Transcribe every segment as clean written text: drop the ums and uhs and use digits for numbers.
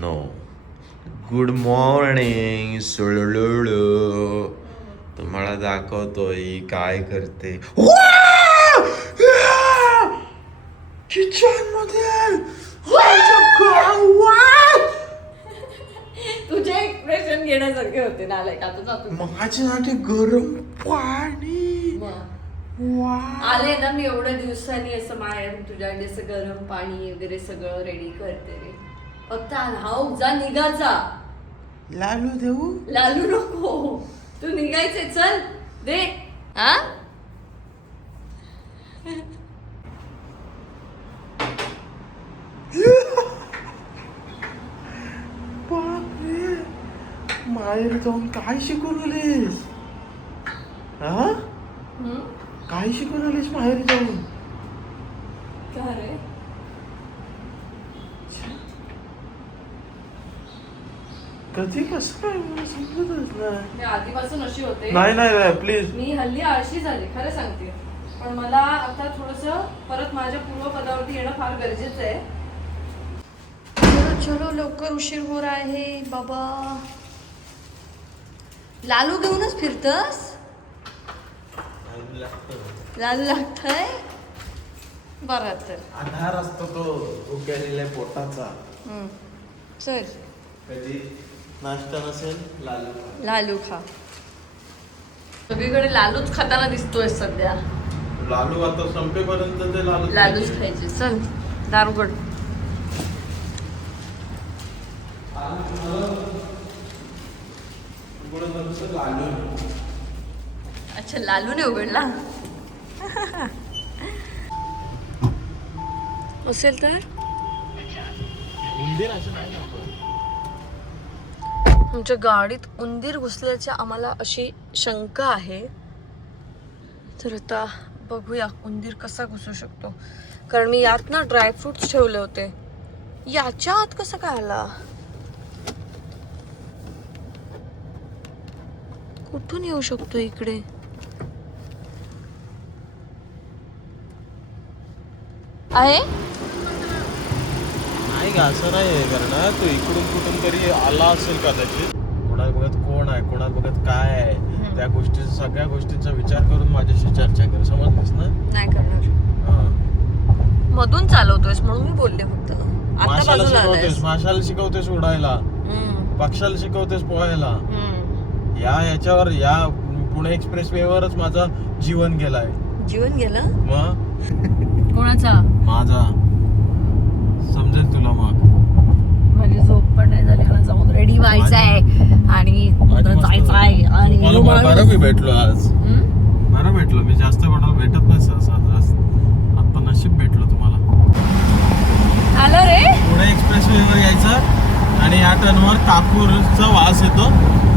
No good morning सुळुळुळु. तुम्हाला दाखवतोय काय करते किचन मध्ये. तुझे एक्सप्रेशन घेण्यासारखे होते ना, लाईक आता जातो माझ्यासाठी गरम पाणी. आले ना मी एवढ्या दिवसांनी असं माहेर तुझ्याकडे असं गरम पाणी वगैरे सगळं रेडी करते रे. फक्त हाऊ जा, निघायचा. लालू देऊ? लालू नको, तू निघायचे. चल दे. हा बापरे, माहेर जाऊन काय शिकून आलीस? हा, काय शिकून आलीस माहेर जाऊन? का रे? कधी कसं काय मला समजतच नाही. मी आधीपासून अशी होते. नाही प्लीज. मी हल्ली आळशी झाली, खरं सांगते. पण मला आता थोडस परत माझ्या पूर्वपदावरती येणं फार गरजेचं आहे. चलो लवकर उशीर हो रहा है बाबा. लालू घेऊनच फिरतस? लालू लागतंय बरं. तर आधार असतो तो उकेलेल्या पोटाचा. चल, कधी नाश्ता नसेल लालू. लालू खा. सगळीकडे लालूच खाताना दिसतोय सध्या. लालू आता संपेपर्यंत ते लालूच खायचे. चल दार उघड. लालू. अच्छा, लालूने उघडला असेल तर. उंदीर असं नाही. आमच्या गाडीत उंदीर घुसल्याची आम्हाला अशी शंका आहे. तर आता बघूया उंदीर कसा घुसू शकतो. कारण मी यात ना ड्रायफ्रुट्स ठेवले होते. याच्या आत कसा काय आला? कुठून येऊ शकतो इकडे? आहे नाही का, असं नाही कारण तो इकडून कुठून तरी आला असेल कदाचित. कोणाला बघत कोण आहे, कोणाला बघत काय आहे, त्या गोष्टी सगळ्या गोष्टींचा विचार करून माझ्याशी चर्चा कर. समजलीस ना? नाही करणार. मधून चालवतोयस म्हणून मी बोलले फक्त. आता बाजूला आलायस. माशाला शिकवतेस उडायला, पक्षाला शिकवतेस पोहायला. याच्यावर या पुणे एक्सप्रेस वे वरच माझा जीवन गेलाय. जीवन गेलं? मग कोणाचा? माझा. समजेल तुला मग. माझी झोप पण नाही झाली. मला जाऊन रेडी व्हायचंय आणि जायचंय. आणि बरं मी भेटलो आज. बरं भेटलो मी. जास्त कोणाला भेटत नाही सहसा. आता नशीब भेटलो तुम्हाला. आलं रे. पुणे एक्सप्रेस वे वर यायचं आणि या टर्नवर कापूरचा वास येतो.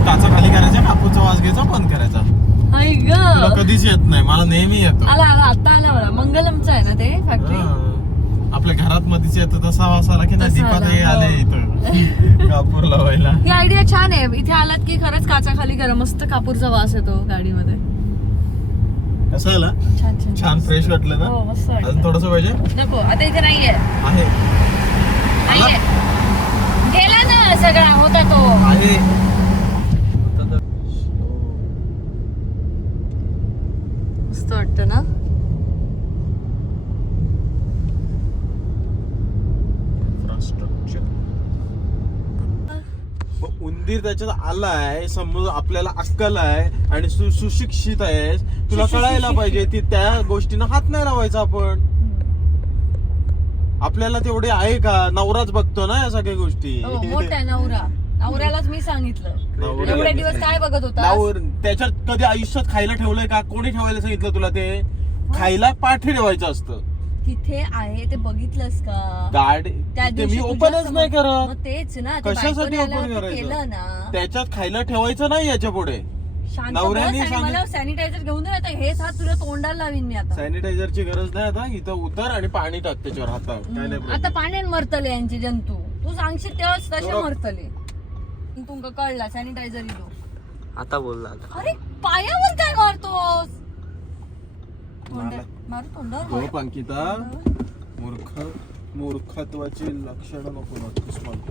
काचा खाली करायचा, कापूरचा वास घ्यायचा, बंद करायचा. तुला कधीच येत नाही, मला नेहमी येतो. आला आता आला मला. मंगलमचा आहे ना ते फॅक्टरी. आपल्या घरात मध्येच येतो तसा वास आला की ना दीपात हे आले इथं कापूर लावायला. ही आयडिया छान आहे. इथे आलात की खरंच काचा खाली करा. मस्त कापूरचा वास येतो गाडीमध्ये. कसं आला? छान छान फ्रेश वाटलं ना? हो, मस्त वाटलं. अजून थोडस पाहिजे? नको, आता इथे नाहीये. आहे गेला ना सगळा होता तो. आहे. मस्त वाटतं ना? उंदीर त्याच्यात आलाय, समज आपल्याला अक्कल आहे आणि सुशिक्षित आहे. तुला कळायला पाहिजे ती त्या गोष्टीनं हात नाही लावायचा. आपण आपल्याला तेवढे आहे का? नवराच बघतो ना या सगळ्या गोष्टी. मोठा नवऱ्यालाच मी सांगितलं. एवढे दिवस काय बघत होता? त्याच्यात कधी आयुष्यात खायला ठेवलंय का? कोणी ठेवायला सांगितलं तुला? ते खायला पाठी ठेवायचं असतं. तिथे आहे ते बघितलंस का? गाडी मी ओपनच नाही करत. तेच ना, कशासाठी ओपन करायचं? त्याच्यात खायला ठेवायचं नाही याच्या पुढे. मला सॅनिटायझर घेऊन दे. आता हेच हात तुझ्या तोंडाला लावीन मी. आता सॅनिटायझरची गरज नाही. आता इथं उतर आणि पाणी टाक त्याच्यावर हातावर. काय नाही. आता पाण्याने मरतले यांचे जंतू. तू सांगशील तेव्हाच तसे मरतले. तुमका कळला सॅनिटायझर येतो. आता बोलला. अरे पायावर काय मारतोस? मारू तोंडावर. अंकिता मूर्ख मूर्खत्वाची लक्षणं नको नक्कीच मला.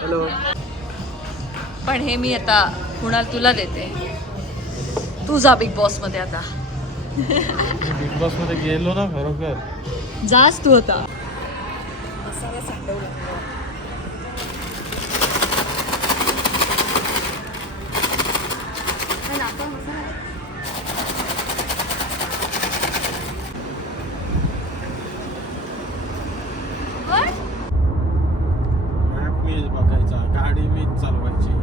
हॅलो. पण हे मी आता कुणाल तुला देते, तू जा बिग बॉस मध्ये आता. बिग बॉस मध्ये गेलो ना खरोखर. जास तू आता. मॅप मीच बघायचा, गाडी मीच चालवायची.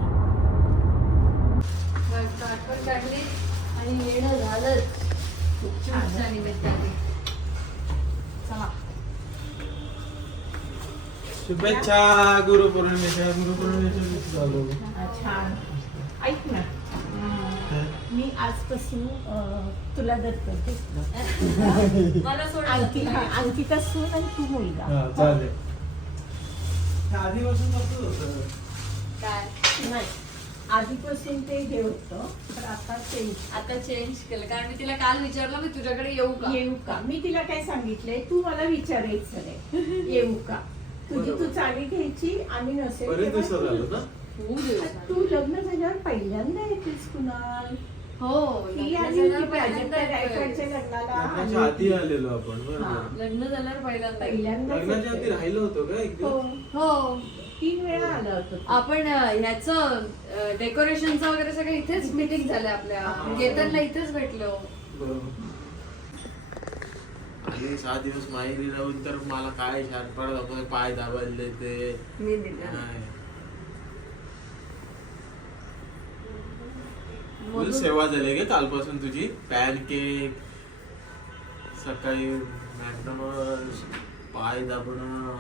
आणि येणं झालं आजच्या निमित्ताने. चला. शुभेच्छा गुरुपौर्णिमेच्या. झालो. छान. ऐक ना, मी आजपासून तुला दत्तक घेतलं. मला सोड. अंकिता सून आणि तू मुलगा. चालेल. आधीपासून कसं होतं? काय नाही, आधीपासून ते हे होतं, तर आता चेंज. आता चेंज केलं कारण मी तिला काल विचारलं मी तुझ्याकडे येऊ का. येऊ का? मी तिला काय सांगितलंय, तू मला विचारायचं नाही येऊ का. तुझी तू चाली घ्यायची, आम्ही नसेल बरेच दिवस तेव्हा झालं ना. खूप दिवस. तू लग्न झाल्यावर पहिल्यांदा येतेस कुणाल. हो ती लग्न आली झाल्यावर होती पहिल्यांदा प्राजक्ता येतोय. गायकवाडच्या लग्नाला. लग्नाच्या आधी आलेलो आपण. बरोबर. लग्न झाल्यावर पहिल्यांदा येतोय. पहिल्यांदा लग्नाच्या आधी राहिलो होतो का एक हो, दिवस? हो 3 वेळा आला होता. आपण ह्याचं डेकोरेशनचं वगैरे सगळं इथेच मीटिंग झालं आपल्या. केतनला इथेच भेटलो. बरोबर. आणि 6 दिवस माहेरी राहून तर मला काय शानपण दाखवलं, पाय दाबायले ते. मी दिलं. नाही. फुल सेवा झाली गे कालपासून तुझी. पॅनकेक, सकाळी मॅकडॉनल्ड्स, पाय दाबणं.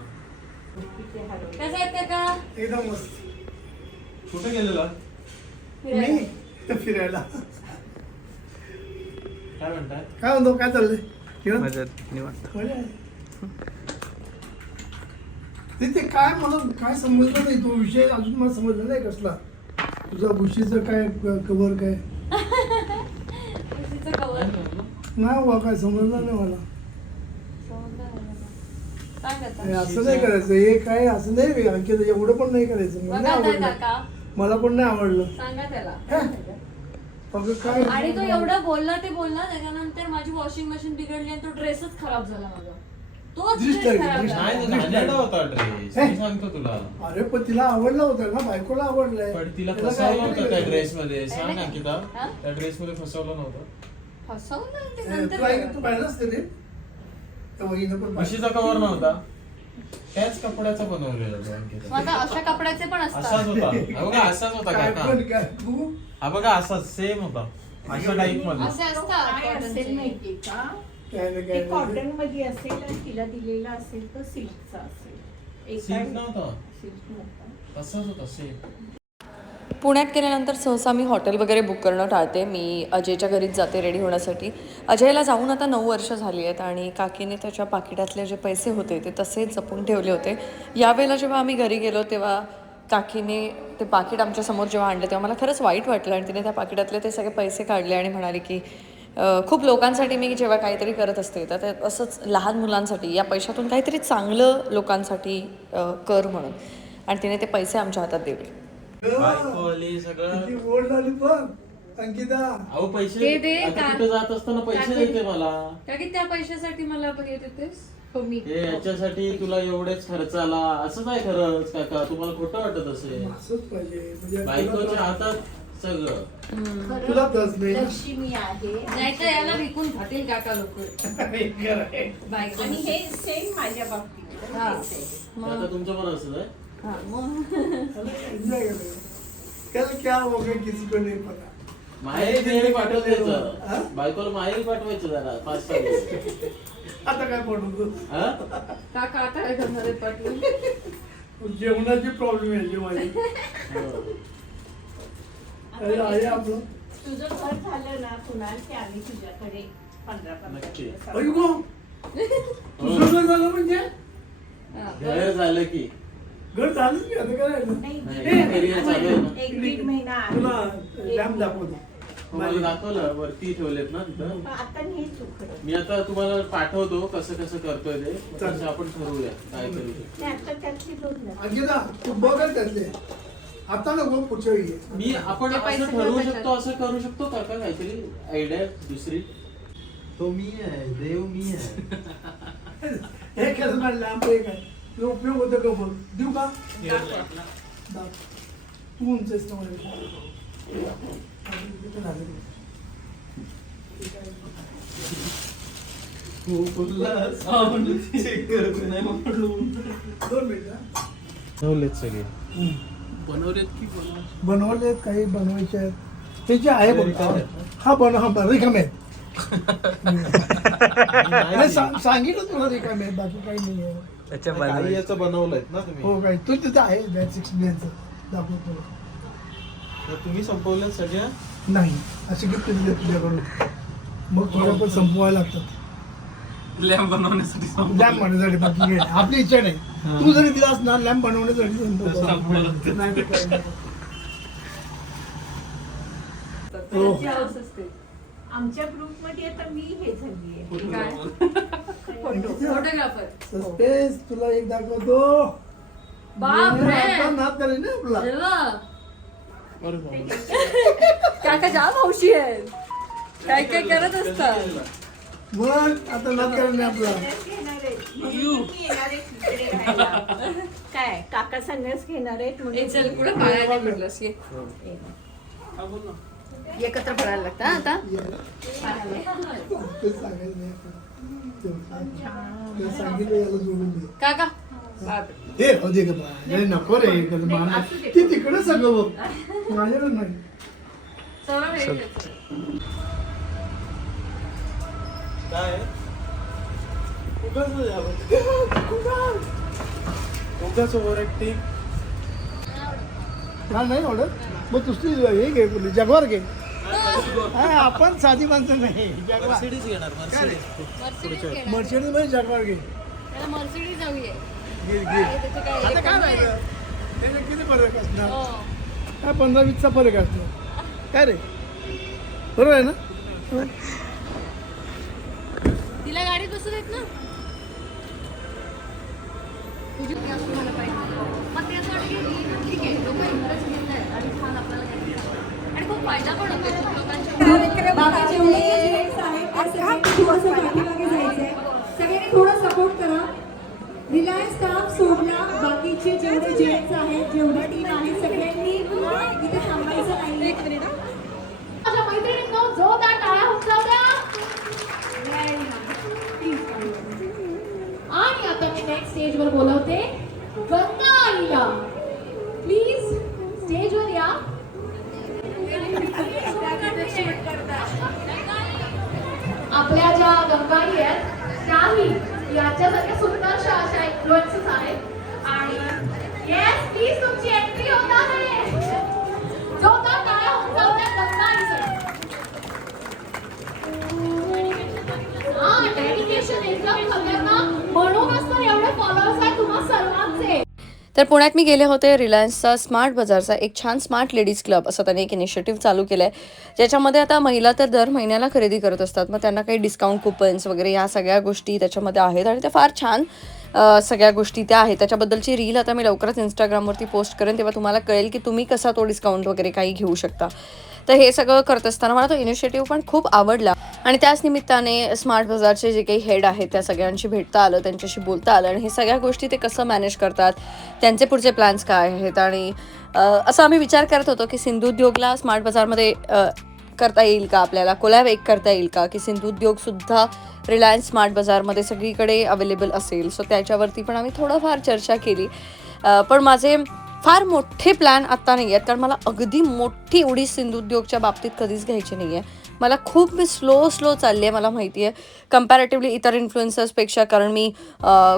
कसं आहेत काका? एकदम मस्त. कुठे गेलेला? मी फिरायला. काय म्हणताय? काय म्हणतो, काय चाललंय? किरण? मजेत, निवांत. मजा आहे. ते काय मला काय समजलं नाही, तो विषय अजून मला समजला नाही कसला. तुझा भुशीचं काय कवर काय तिचं कवर. नाही हुआ, काय समजलं नाही मला. सांग आता. हे असं नाही करायचं, हे काय असं नाही अंकित, एवढं पण नाही करायचं. मला बघा नाही आता आवडलं, काका मला पण नाही आवडलं. सांगा त्याला. फक्त काय आणि तो एवढं बोलला ते बोलला, त्याच्यानंतर माझी वॉशिंग मशीन बिघडली आणि तो ड्रेसच खराब झाला माझा. तोच दृष्ट ड्रेस आहे, खराब दृष्ट. झाला. नाही, घाणेरडा होता ड्रेस. मी सांगतो तुला. अरे पण तिला आवडला होता ना, बायकोला आवडलाय. पण तिला त्याला काय फसवलं होतं त्या करायचं? ड्रेस मध्ये. सांग नाही. अंकिता, हा? त्या ड्रेस मध्ये फसवलं नव्हतं? फसवलं ते तू नंतर. पाहिलंच ते रे? त्या वहिनीनं पण पाहिलं. म्हशीचा कवर नव्हता, त्याच कपड्याचा बनवलेला तो अंकिता. मग आता अशा कपड्याचे पण असाच असतात. होता. हा बघा, असाच होता काय काका. पण काय तू हा बघा, असाच सेम होता. अशा टाईप मध्ये. असे काय असतात असेल माहितीये का, काय नाही ते काय नाही. कॉटन मध्ये असेल आणि तिला दिलेला असेल तर सिल्कचा असेल. सिल्क नव्हता, सिल्क नव्हता. तसाच होता सेम. पुण्यात गेल्यानंतर सहसा मी हॉटेल वगैरे बुक करणं टाळते. मी अजयच्या घरीच जाते रेडी होण्यासाठी. अजयला जाऊन आता 9 वर्ष झाली आहेत आणि काकीने त्याच्या पाकिटातले जे पैसे होते ते तसेच जपून ठेवले होते. यावेळेला जेव्हा आम्ही घरी गेलो तेव्हा काकीने ते पाकिट आमच्यासमोर जेव्हा आणलं तेव्हा मला खरंच वाईट वाटलं आणि तिने त्या पाकिटातले ते सगळे पैसे काढले आणि म्हणाले की खूप लोकांसाठी मी जेव्हा काहीतरी करत असते तर ते असंच लहान मुलांसाठी या पैशातून काहीतरी चांगलं लोकांसाठी कर म्हणून. आणि तिने ते पैसे आमच्या हातात दिले. बायको आली सगळं. किती ओढ झाली पण अंकिता. अहो पैसे ते दे, आता कुठे जात असताना पैसे देते मला. का की त्या पैशासाठी मला येत होतेस. हो मी हे याच्यासाठी तुला एवढेच खर्च आला असं काय खरंच काका? तुम्हाला खोटं वाटत असेल? असंच पाहिजे म्हणजे बायकोच्या हातात सगळं. तुला तस नाही. लक्ष्मी आहे नाही तर याला विकून खातील काका लोक. आणि हे सेम माझ्या बाबतीत हा. तेच आहे. ते आता तुमचं पण असं आहे. एन्जॉय करायचं. कल क्या हो गया किसी को नहीं पता. माहेरी बिहेरी पाठवून हा? द्यायचं. बायकोला माहेरी पाठवायचं जरा 5-6 दिवस. आता काय पडतो हा? काका आता काय करणार आहे पाठवून. जेवणाची प्रॉब्लेम आहे जेवायची. हो. अरे आहे आपलं. तुझं घर झालं ना कुणाल ते आम्ही तुझ्याकडे 15-15 नक्की. दिवस. ऐको तुझं घर झालं म्हणजे हा, घर झालं की घर झालंच की आता काय राहिलं? area चालू आहे ना. एक दीड महिना आहे. तुला लॅम्प दाखवतो. मला दाखवलं वरती ठेवलेत ना तिथं. आता नाही चुकत मी आता तुम्हाला पाठवतो कसं कसं करतोय ते चालेल. तसं आपण ठरवूया काय करू नाही, आता त्यातली दोन झाली. अंकिता तू बघ त्यातले आता नको पुढच्या वेळी ये. मी आपण ते पैसे असं ठरवू घालायचे. शकतो असं करू शकतो का का काहीतरी आयडिया दुसरी तो मी आहे देव मी आहे हे केलं ना लॅम्प एक आहे तुला उपयोग होतो का बघ देऊ का दाब. तू उंच आहेस ना मला. किती झालं ते? चेक करत नाही म्हणून 2 मिनिटं हा. ठेवलेत सगळे बनवलेत काही बनवायचे आहेत ते जे आहे बघ हा रिकामे आहेत नाही, सांगितलं तुला रिकामे आहेत बाकी काही नाही आहे काही याचं बनवलंय ना तुम्ही हो काही तू तिथं आहे बॅच एक्सपिरियन्स दाखव तुला तर तुम्ही संपवलं सगळ्या नाही असे गिफ्ट दिले तुझ्याकडून मग थोड्या पण संपवायला लागतात लॅम्प बनवण्यासाठी लॅम्प बनवण्यासाठी बाकी काही नाही. आपली इच्छा नाही तू जरी दिलास ना लॅम्प बनवण्यासाठी संपवतो. नाही तर काही नाही. हो. त्याची हाऊस असते. आमच्या ग्रुप मध्ये आता मी हे झाली आहे. काय फोटोग्राफर सस्पेन्स तुला एक दाखवतो बापरे. आता नाद झाली ना आपला काका जाम हौशी आहे काय काय करत असतात मग आता नाद करायला नाही आपला घेणार आहेत. म्हणून मी येणार आहे तिकडे राहायला. काय काका संन्यास घेणार आहेत म्हणून एक चल पुढे पाळायला म्हटलंस की एकत्र पडायला लागतं हा आता ते सांगायचं नाही ते सांगितलं याला जोडून दे काका हे हो दे का बा नको रे माना ती तिकडे सगळं बघ माझ्याकडे नाही काय उगाच ओव्हर ऍक्टिंग हा नाही ऑर्डर मग तुझी हे घे पुढे जगवार घे हा, आपण साधी माणसं नाही जगवार मर्सिडीज घेणार मर्सिडीज मर्सिडीज मध्ये जगवार घे मर्सिडीज जाऊया घे घे आता काय माहिती त्याच्यात किती फरक असणार काय 15-20चा फरक असणार काय रे बरोबर आहे ना तिला गाडीत बसू देत ना तुझी असं मला पाहिजे मग ते असं वाटतं की ठीक आहे लोक इंटरेस्ट घेत आहेत आणि छान आपल्याला घेतलं आणि खूप फायदा पण होतो लोकांच्या बाकीचे जेंट्स आहेत असं थोडंसं पाठीमागे जायचंय सगळ्यांनी थोडं सपोर्ट करा रिलायन्स स्टाफ सोडला बाकीचे जेवढे जेंट्स आहेत जेवढे टीम आहे सगळ्यांनी इथे थांबायचं नाही एक मिनिट माझ्या मैत्रिणींनो जोरदार टाळ्या उचलू द्या आणि आता मी नेक्स्ट स्टेजवर बोलवते गंगा आईला प्लीज स्टेजवर या आपल्या ज्या गंगाई आहेत त्याही याच्यासारख्या सुंदरशा अशा इन्फ्लुएन्सेस आहेत आणि येस प्लीज तुमची एंट्री होत आहे जोरदार टाळ्या उचलू द्या गंगाईसाठी हा डेडिकेशन एकदम सगळ्यांना म्हणूनच तर एवढे फॉलोअर्स आहेत तुम्हा सर्वांचे तर पुण्यात मी गेले होते रिलायन्सचा स्मार्ट बाजारचा एक छान स्मार्ट लेडीज क्लब असं त्याने एक इनिशिएटिव्ह चालू केलं आहे ज्याच्यामध्ये आता महिला तर दर महिन्याला खरेदी करत असतात मग त्यांना काही डिस्काउंट कुपन्स वगैरे या सगळ्या गोष्टी त्याच्यामध्ये आहेत आणि त्या फार छान सगळ्या गोष्टी त्या आहेत त्याच्याबद्दलची रील आता मी लवकरच इंस्टाग्रामवरती पोस्ट करेन तेव्हा तुम्हाला कळेल की तुम्ही कसा तो डिस्काउंट वगैरे काही घेऊ शकता तर हे सगळं करत असताना मला तो इनिशिएटिव्ह पण खूप आवडला आणि त्याच निमित्ताने स्मार्ट बाजारचे जे काही हेड आहेत त्या सगळ्यांशी भेटता आलं त्यांच्याशी बोलता आलं आणि हे सगळ्या गोष्टी ते कसं मॅनेज करतात त्यांचे पुढचे प्लॅन्स काय आहेत आणि असं आम्ही विचार करत होतो की सिंधुउद्योगला स्मार्ट बाजारमध्ये करता येईल का आपल्याला कोलॅब एक करता येईल का की सिंधुउद्योगसुद्धा रिलायन्स स्मार्ट बाजारमध्ये सगळीकडे अवेलेबल असेल सो त्याच्यावरती पण आम्ही थोडंफार चर्चा केली पण माझे फार मोठे प्लॅन आत्ता नाही आहेत कारण मला अगदी मोठी उडी सिंधुउद्योगच्या बाबतीत कधीच घ्यायची नाही आहे मला खूप मी स्लो चालली आहे मला माहिती आहे कम्पॅरेटिव्हली इतर इन्फ्लुएन्सर्सपेक्षा कारण मी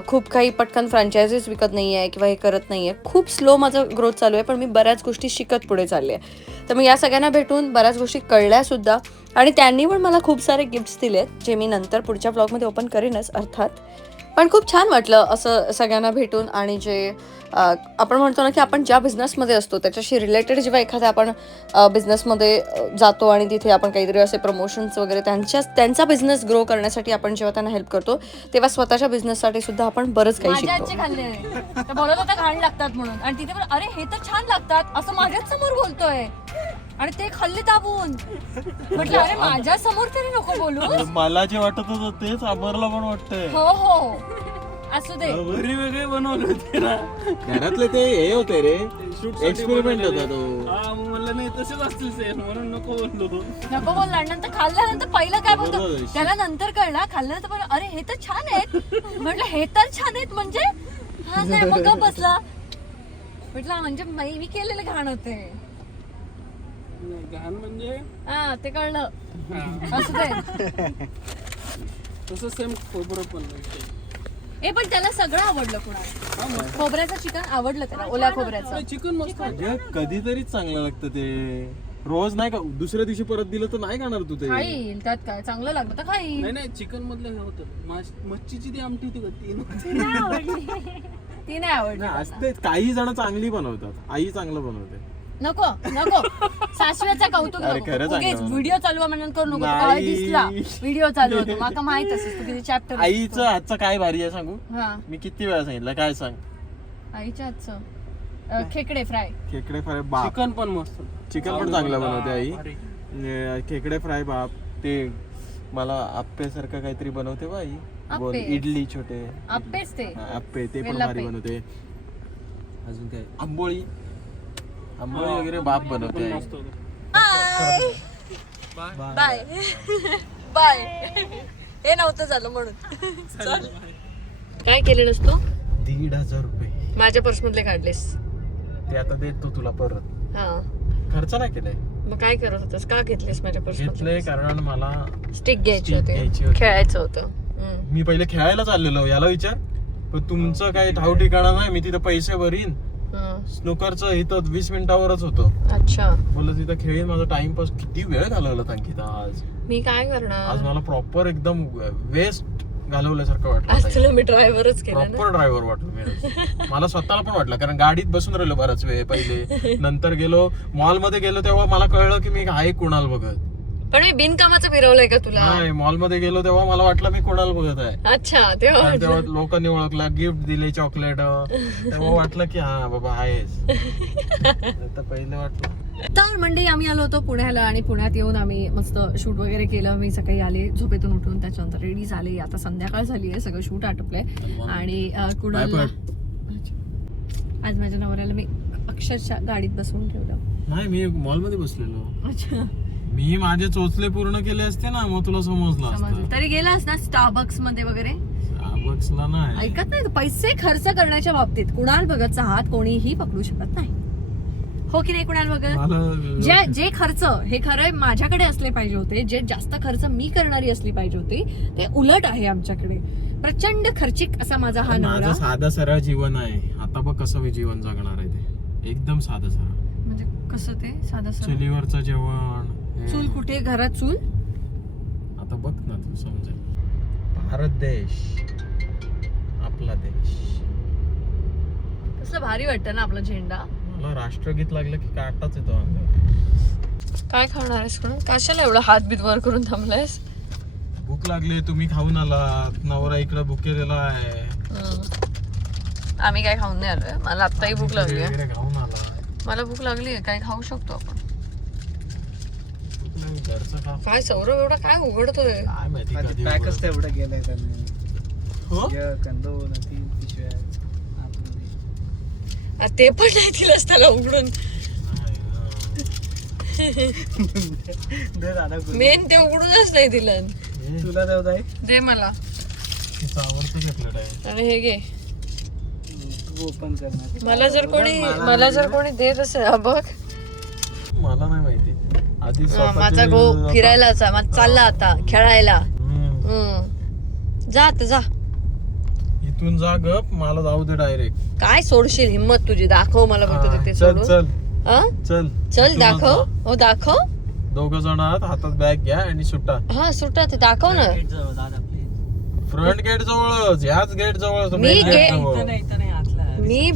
खूप काही पटकन फ्रँचायझीज विकत नाही आहे किंवा हे करत नाही आहे खूप स्लो माझं ग्रोथ चालू आहे पण मी बऱ्याच गोष्टी शिकत पुढे चालली आहे तर मी या सगळ्यांना भेटून बऱ्याच गोष्टी कळल्यासुद्धा आणि त्यांनी पण मला खूप सारे गिफ्ट्स दिलेत जे मी नंतर पुढच्या ब्लॉगमध्ये ओपन करेनच अर्थात पण खूप छान वाटलं असं सगळ्यांना भेटून. आणि जे आपण म्हणतो ना की आपण ज्या बिझनेसमध्ये असतो त्याच्याशी रिलेटेड जेव्हा एखाद्या आपण बिझनेसमध्ये जातो आणि तिथे आपण काहीतरी असे प्रमोशन्स वगैरे त्यांचा बिझनेस ग्रो करण्यासाठी आपण जेव्हा त्यांना हेल्प करतो तेव्हा स्वतःच्या बिझनेससाठी सुद्धा आपण बरंच काही शिकतो. खाल्ले तर बोलत होता घाण लागतात म्हणून आणि तिथे पण अरे हे तर छान लागतात असं माझ्याच समोर बोलतोय आणि ते खाल्ले दाबून. म्हटलं अरे माझ्या समोर तरी नको बोलू. मला जे वाटत होतं तेच अमरला पण वाटतंय. हो हो असू दे. घरी वेगळे बनवले होते ना घरातले ते हे होते रे एक्सपेरिमेंट होता तो. म्हणलं नाही तसेच असतील सेम म्हणून नको बोललो. नको बोलला. नंतर खाल्ल्यानंतर पहिलं काय बोलतो त्याला नंतर कळला. खाल्ल्यानंतर पण अरे हे तर छान आहेत. म्हटलं हे तर छान आहेत म्हणजे हा नाही मग गप्प बसला. म्हटलं म्हणजे मी केलेले घाण होते. घाण म्हणजे हा ते कळलं. असू दे. तसं सेम खोबरं पण हे पण त्याला सगळं आवडलं. कुणाला खोबऱ्याचं चिकन आवडलं त्याला. ओल्या खोबऱ्याचं चिकन मस्त. म्हणजे कधीतरीच चांगलं लागतं ते. रोज नाही का दुसऱ्या दिवशी परत दिलं तर नाही खाणार तू ते. खाईल त्यात काय चांगलं लागलं तर खाईल. नाही चिकन मधलं हे होतं मच्छीची ती आमटी होती का ती ती नाही आवडली. ती नाही आवडली. असते काही जण चांगली बनवतात. आई चांगलं बनवते. नको नको सासव्याचा कौतुक अरे, नको. खरंच उगीच सांगा. व्हिडिओ चालू आहे म्हणून करू नको. नाही. दिसला व्हिडिओ चालू होतो माका माहित असेल तू किती चॅप्टर. आईचं हातचं काय भारी आहे सांगू. हा मी किती वेळा सांगितलं काय सांग. आईच्या हातचं खेकडे फ्राय. खेकडे फ्राय बाप. चिकन पण मस्त. चिकन पण चांगलं बनवते आई. खेकडे फ्राय बाप. ते मला आप्पेसारखं काहीतरी बनवते बा आई. गोल आप्पे? इडली छोटे आप्पेच ते. हा, आप्पे ते पण वेल्लाप्पे. भारी बनवते. अजून काय आंबोळी आंबोळी वगैरे बाप बनवते आई. मस्त होतं. Bye bye. हे नव्हतं झालं म्हणून. चल. काय केलेलं असतो. 1,500 रुपये माझ्या पर्स मधले काढलेस. ते आता देतो तुला परत. हा खर्च नाही केलाय. मग काय करत होतास. का घेतलेस माझ्या पर्स घेतलंय कारण मला स्टिक घ्यायची Stick घ्यायची होती. होती. खेळायचं होतं. मी पहिले खेळायला चाललेलो याला विचार पण तुमचं काही ठाव ठिकाणा नाही. मी तिथं पैसे भरीन. स्नूकरचं इथं 20 मिनिटावरच होतं. अच्छा बोललं तिथं खेळीन माझा टाइमपास. किती वेळ घालवला अंकिता आज. मी काय करणार. आज मला प्रॉपर एकदम वेस्ट घालवल्यासारखं आज वाटलं. तुला मी ड्रायव्हरच केला ना. प्रॉपर ड्रायव्हर वाटलो मी. मला स्वतःला पण वाटलं कारण गाडीत बसून राहिलो बराच वेळ पहिले. नंतर गेलो मॉल मध्ये गेलो तेव्हा मला कळलं की मी आहे कुणाल बघत. पण मी बिनकामाचं फिरवलंय का तुला. नाही मॉल मध्ये गेलो तेव्हा मला वाटलं मी कुणाल बघत आहे. अच्छा तेव्हा आणि तेव्हा लोकांनी ओळखला गिफ्ट दिले चॉकलेट तेव्हा वाटलं की हा बाबा आहेस. आता पहिलं वाटलं. तर मंडळी आम्ही आलो होतो पुण्याला आणि पुण्यात येऊन आम्ही मस्त शूट वगैरे केलं. मी सकाळी आले झोपेतून उठून त्याच्यानंतर रेडी झाले. आता संध्याकाळ झाली आहे सगळं शूट आटपलंय आणि कुणाला आज माझ्या नवऱ्याला मी अक्षरशः गाडीत बसवून ठेवलं. नाही मी मॉल मध्ये बसलेलो. अच्छा मी माझे चोचले पूर्ण केले असते ना मग तुला समजलं समजलं तरी गेलास ना स्टारबक्स मध्ये वगैरे. बक्सला नाही ऐकत नाही पैसे खर्च करण्याच्या बाबतीत कुणाल भगतचा हात कोणीही पकडू शकत नाही. हो की नाही कुणाल भगत. मला जे खर्च हे खरं माझ्याकडे असले पाहिजे होते. जे जास्त खर्च मी करणारी असली पाहिजे होती ते उलट आहे आमच्याकडे. प्रचंड खर्चिक असा माझा हा नवरा. माझं साधं सरळ जीवन आहे. आता बघ कसं मी जीवन जगणार आहे ते एकदम साधं सरळ. म्हणजे कसं ते साधं सरळ. चुलीवरचं जेवण. चूल कुठे घरात चूल. आता बघ ना तू समजेल. भारत देश आपला देश. कसलं भारी वाटतं ना आपला झेंडा. मला राष्ट्रगीत लागलं की काटाच येतो अंगावर. काय खाणार आहेस कोण. कशाला एवढं हात बीत वर करून थांबलायस. भूक लागली तुम्ही खाऊन आलात. नवरा इकडे भुकेलेला आहे. आम्ही काय खाऊन नाही आलोय. मला आत्ताही भूक लागली आहे. वगैरे खाऊन आला. मला भूक लागली आहे. काय खाऊ शकतो आपण. घरचं खा. काय सौरभ एवढा काय उघडतोय. काय माहिती कधी पॅकच उघडतं. तेवढं गेलंय त्यांनी. हो? कंदो 3 पिशव्या आतमध्ये. ते पण नाही दिलंस त्याला उघडून. दे दादा मेन ते उघडूनच नाही दिलं. तुला देऊ दे. दे मला. तिचं आवडतं चॉकलेट आहे. आणि हे घे. तू ओपन करणार. मला जर कोणी देत असेल बघ. मला नाही माहिती. आधी माझा गो फिरायला चालला आता खेळायला. जा आता जा. इथून जा गप मला जाऊ दे डायरेक्ट. काय सोडशील हिम्मत तुझी. दाखव मला फक्त तिथे चल सोडून. चल हा? चल चल इथूनच दाखव. जा. हो दाखव. 2 जण आहात हातात बॅग घ्या आणि सुटा. हा सुटा ते दाखव ना. दादा प्लीज. फ्रंट गेट जवळच, ह्याच गेट जवळ मी गेट गे- जवळ. मी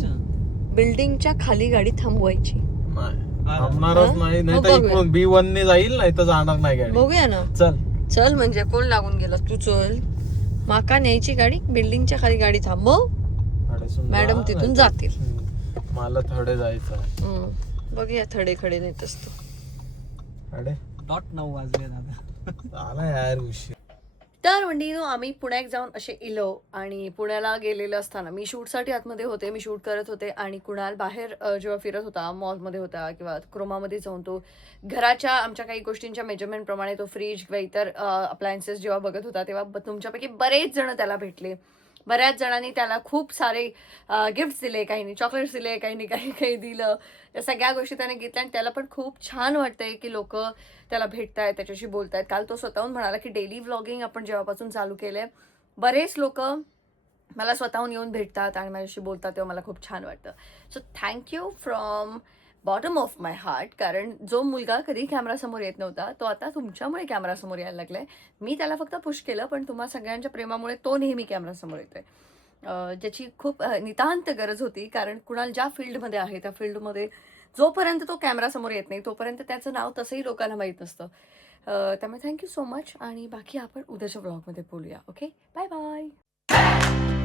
बिल्डिंगच्या खाली गाडी थांबवायची. नाही थांबणारच हा? नाही, नाही मग तर बघूया. इकडून B1 ने जाईल, नाही तर जाणार नाही गाडी. बघूया ना. चल चल म्हणजे कोण लागून गेला, तू चल. माका न्यायची गाडी, बिल्डिंगच्या खाली गाडी थांबव, अडीचून मॅडम जा, तिथून नाही तर- जातील. मला थोडे जायचं आहे. बघूया थडे खडे नेत असतो. अडे डॉट 9 वाजले दादा. आला यार उशीर. तर म्हणजे आम्ही पुण्यात जाऊन असे इलो आणि पुण्याला गेलेलं असताना मी शूटसाठी आतमध्ये होते, मी शूट करत होते आणि कुणाल बाहेर जेव्हा फिरत होता, मॉलमध्ये होता किंवा क्रोमामध्ये जाऊन तो घराच्या आमच्या काही गोष्टींच्या मेजरमेंटप्रमाणे तो फ्रीज किंवा इतर अप्लायन्सेस जेव्हा बघत होता, तेव्हा तुमच्यापैकी बरेच जण त्याला भेटले. बऱ्याच जणांनी त्याला खूप सारे गिफ्ट्स दिले, काहींनी चॉकलेट्स दिले, काहींनी काही काही दिलं. त्या सगळ्या गोष्टी त्याने घेतल्या आणि त्याला पण खूप छान वाटतंय की लोक त्याला भेटतायत, त्याच्याशी बोलतायत. काल तो स्वतःहून म्हणाला की डेली व्लॉगिंग आपण जेव्हापासून चालू केलंय, बरेच लोक मला स्वतःहून येऊन भेटतात आणि माझ्याशी बोलतात, तेव्हा मला खूप छान वाटतं. So thank you from bottom of my heart. कारण जो मुलगा कधी कॅमेरासमोर येत नव्हता, तो आता तुमच्यामुळे कॅमेरासमोर यायला लागलाय. मी त्याला फक्त पुश केलं, पण तुम्हा सगळ्यांच्या प्रेमामुळे तो नेहमी कॅमेरासमोर येतोय, ज्याची खूप नितांत गरज होती. कारण कुणाल ज्या फील्डमध्ये आहे त्या फील्डमध्ये जोपर्यंत तो कॅमेरासमोर येत नाही तोपर्यंत त्याचं नाव तसंही लोकांना माहीत नसतं. त्यामुळे थँक्यू सो मच आणि बाकी आपण उद्याच्या ब्लॉगमध्ये बोलूया. Okay, bye bye.